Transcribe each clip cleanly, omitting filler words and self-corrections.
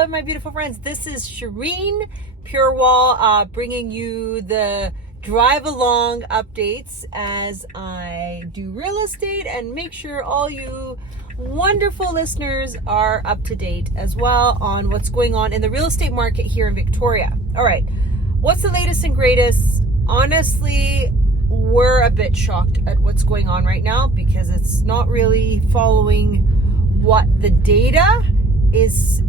Hello, my beautiful friends. This is Shireen Purewall bringing you the drive along updates as I do real estate and make sure all you wonderful listeners are up to date as well on what's going on in the real estate market here in Victoria. All right, what's the latest and greatest? Honestly, we're a bit shocked at what's going on right now because it's not really following what the data is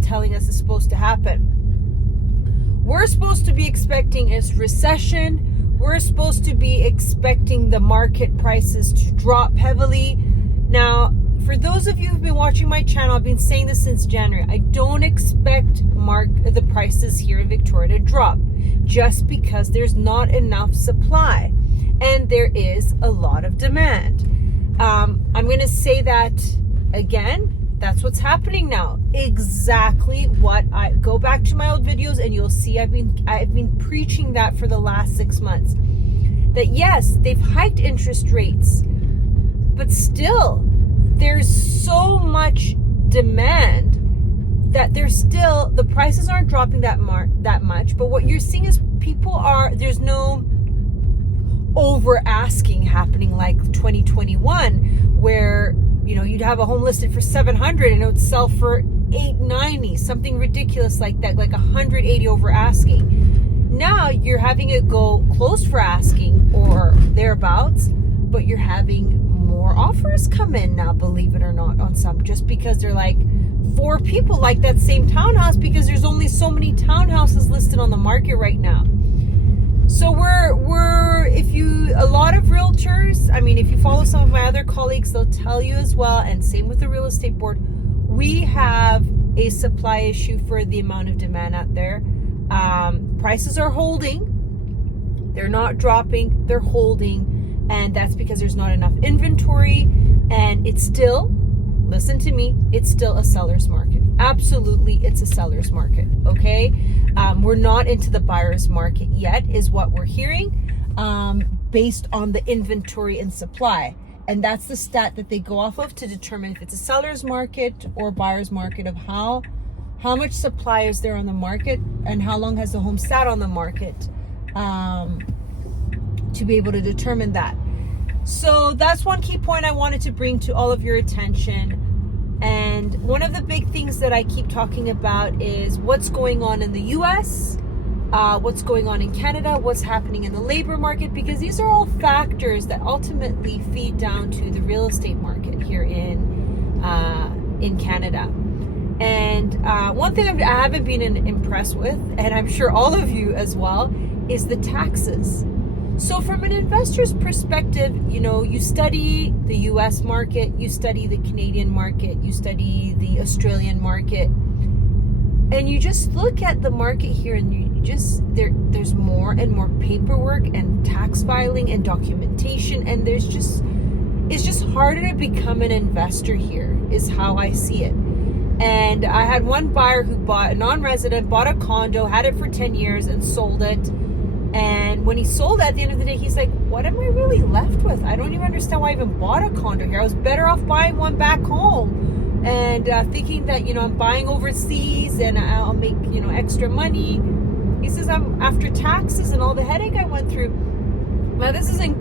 telling us is supposed to happen. We're supposed to be expecting a recession. We're supposed to be expecting the market prices to drop heavily. Now, for those of you who've been watching my channel, I've been saying this since January. I don't expect the prices here in Victoria to drop just because there's not enough supply and there is a lot of demand. I'm going to say that again. That's what's happening now. Exactly what I go back to my old videos and you'll see I've been preaching that for the last 6 months. That yes, they've hiked interest rates, but still there's so much demand that the prices aren't dropping that much. But what you're seeing is there's no over asking happening like 2021 where you'd have a home listed for $700 and it would sell for $890, something ridiculous like that, like 180 over asking. Now you're having it go close for asking or thereabouts, but you're having more offers come in now, believe it or not, on some, just because they're like 4 people like that same townhouse because there's only so many townhouses listed on the market right now. So a lot of realtors, if you follow some of my other colleagues, they'll tell you as well, and same with the real estate board, we have a supply issue for the amount of demand out there. Prices are holding. They're not dropping, they're holding, and that's because there's not enough inventory, and it's still, listen to me, it's still a seller's market. Absolutely, it's a seller's market, okay? We're not into the buyer's market yet, is what we're hearing, based on the inventory and supply. And that's the stat that they go off of to determine if it's a seller's market or buyer's market, of how much supply is there on the market and how long has the home sat on the market, to be able to determine that. So that's one key point I wanted to bring to all of your attention. And one of the big things that I keep talking about is what's going on in the US, what's going on in Canada, what's happening in the labor market, because these are all factors that ultimately feed down to the real estate market here in Canada. And one thing I haven't been impressed with, and I'm sure all of you as well, is the taxes. So from an investor's perspective, you study the US market, you study the Canadian market, you study the Australian market, and you just look at the market here and there's more and more paperwork and tax filing and documentation, and it's just harder to become an investor here, is how I see it. And I had one buyer who bought a non-resident, bought a condo, had it for 10 years and sold it. And when he sold it, at the end of the day, he's like, what am I really left with? I don't even understand why I even bought a condo here. I was better off buying one back home and thinking that, I'm buying overseas and I'll make, extra money. He says, after taxes and all the headache I went through. Now, this isn't,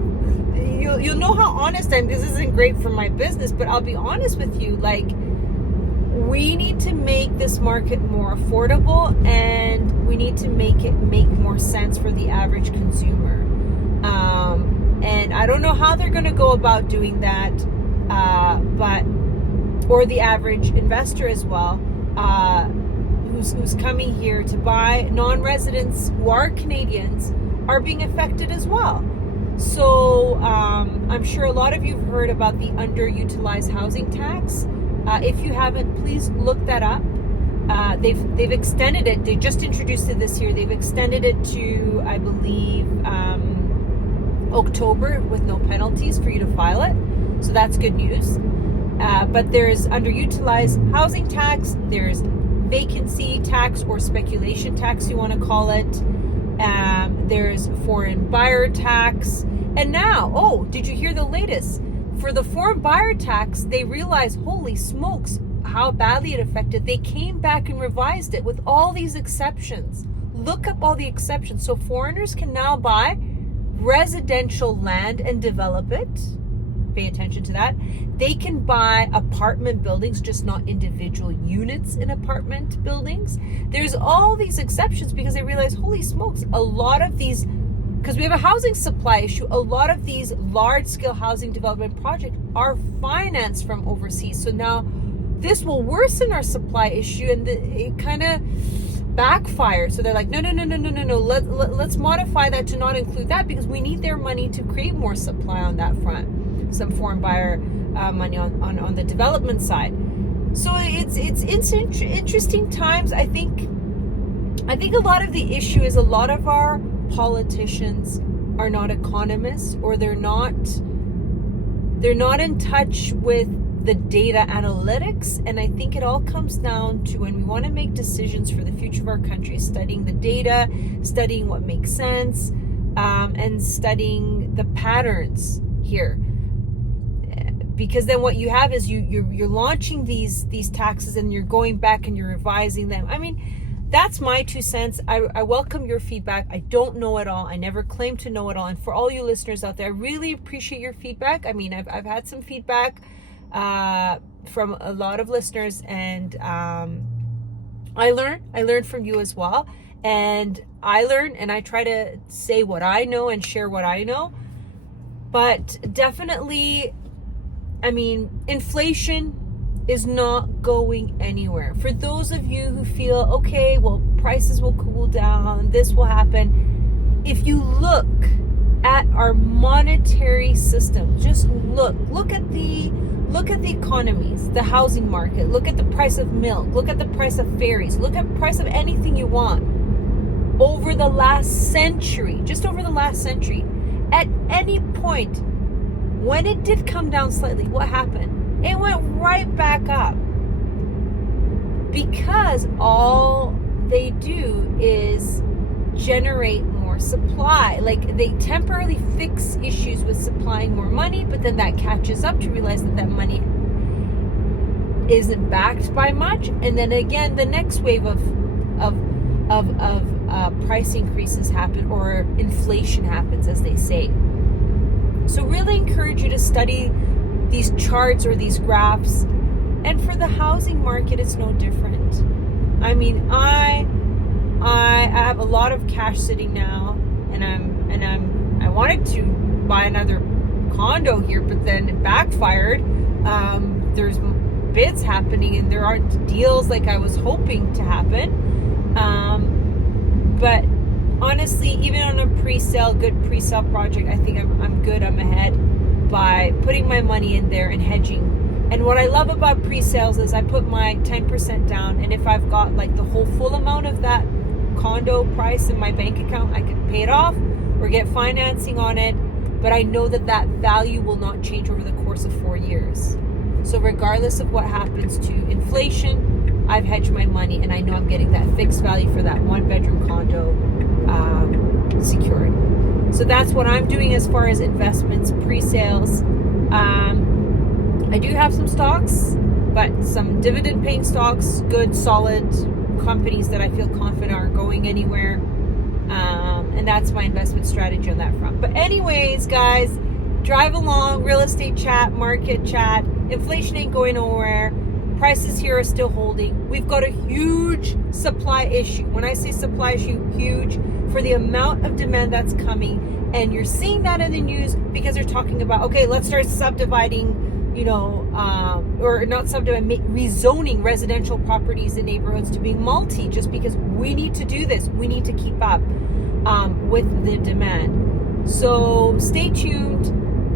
you'll know how honest I am. This isn't great for my business, but I'll be honest with you. Like, we need to make this market more affordable, and we need to make it make more sense for the average consumer. And I don't know how they're going to go about doing that, or the average investor as well, who's coming here to buy. Non-residents who are Canadians are being affected as well. So I'm sure a lot of you have heard about the underutilized housing tax. If you haven't, please look that up. They've extended it. They just introduced it this year. They've extended it to, I believe, October with no penalties for you to file it. So that's good news. But there's underutilized housing tax. There's vacancy tax or speculation tax, you want to call it. There's foreign buyer tax. And now, did you hear the latest? For the foreign buyer tax, they realized, holy smokes, how badly it affected, they came back and revised it with all these exceptions. Look up all the exceptions. So foreigners can now buy residential land and develop it. Pay attention to that. They can buy apartment buildings, just not individual units in apartment buildings. There's all these exceptions because they realize, holy smokes, a lot of these, because we have a housing supply issue, a lot of these large-scale housing development projects are financed from overseas. So now this will worsen our supply issue, and it kind of backfire. So they're like, no. Let's modify that to not include that because we need their money to create more supply on that front. Some foreign buyer money on the development side. So it's interesting times. I think a lot of the issue is a lot of our politicians are not economists, or they're not in touch with the data analytics. And I think it all comes down to, when we want to make decisions for the future of our country, studying the data, studying what makes sense, and studying the patterns here. Because then what you have is you're launching these taxes, and you're going back and you're revising them. I mean, that's my 2 cents. I welcome your feedback. I don't know it all. I never claim to know it all. And for all you listeners out there, I really appreciate your feedback. I mean, I've had some feedback from a lot of listeners, and I learned from you as well. And I learn, and I try to say what I know and share what I know. But definitely, I mean, inflation is not going anywhere. For those of you who feel, okay, well, prices will cool down, this will happen. If you look at our monetary system, just look at the economies, the housing market, look at the price of milk, look at the price of ferries, look at the price of anything you want. Over the last century, just over the last century, at any point, when it did come down slightly, what happened? It went right back up. Because all they do is generate more supply. Like, they temporarily fix issues with supplying more money, but then that catches up to realize that money isn't backed by much. And then again, the next wave of price increases happen, or inflation happens, as they say. So really encourage you to study these charts or these graphs. And for the housing market, it's no different. I mean, I have a lot of cash sitting now, and I wanted to buy another condo here, but then it backfired. There's bids happening, and there aren't deals like I was hoping to happen. But honestly, even on a good pre-sale project, I think I'm good. I'm ahead by putting my money in there and hedging. And what I love about pre-sales is I put my 10% down, and if I've got like the whole full amount of that condo price in my bank account, I can pay it off or get financing on it. But I know that value will not change over the course of 4 years. So regardless of what happens to inflation, I've hedged my money, and I know I'm getting that fixed value for that 1-bedroom condo secured. So that's what I'm doing as far as investments, pre-sales. I do have some stocks, but some dividend-paying stocks, good, solid companies that I feel confident aren't going anywhere. And that's my investment strategy on that front. But anyways, guys, drive along, real estate chat, market chat. Inflation ain't going nowhere. Prices here are still holding. We've got a huge supply issue. When I say supply issue, huge, for the amount of demand that's coming. And you're seeing that in the news because they're talking about, okay, let's start subdividing, or not subdividing, rezoning residential properties in neighborhoods to be multi, just because we need to do this. We need to keep up with the demand. So stay tuned,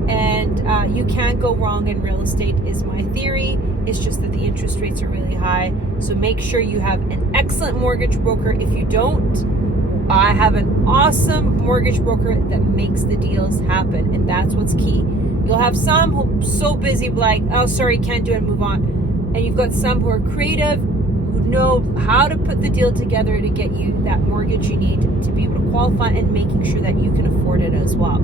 and you can't go wrong in real estate is my theory. It's just that the interest rates are really high. So make sure you have an excellent mortgage broker. If you don't, I have an awesome mortgage broker that makes the deals happen. And that's what's key. You'll have some who are so busy, like, oh, sorry, can't do it, move on. And you've got some who are creative, who know how to put the deal together to get you that mortgage you need to be able to qualify, and making sure that you can afford it as well.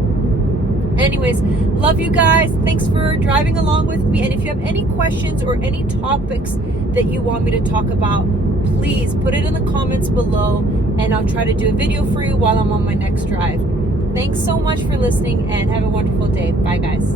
Anyways, love you guys. Thanks for driving along with me. And if you have any questions or any topics that you want me to talk about, please put it in the comments below, and I'll try to do a video for you while I'm on my next drive. Thanks so much for listening, and have a wonderful day. Bye, guys.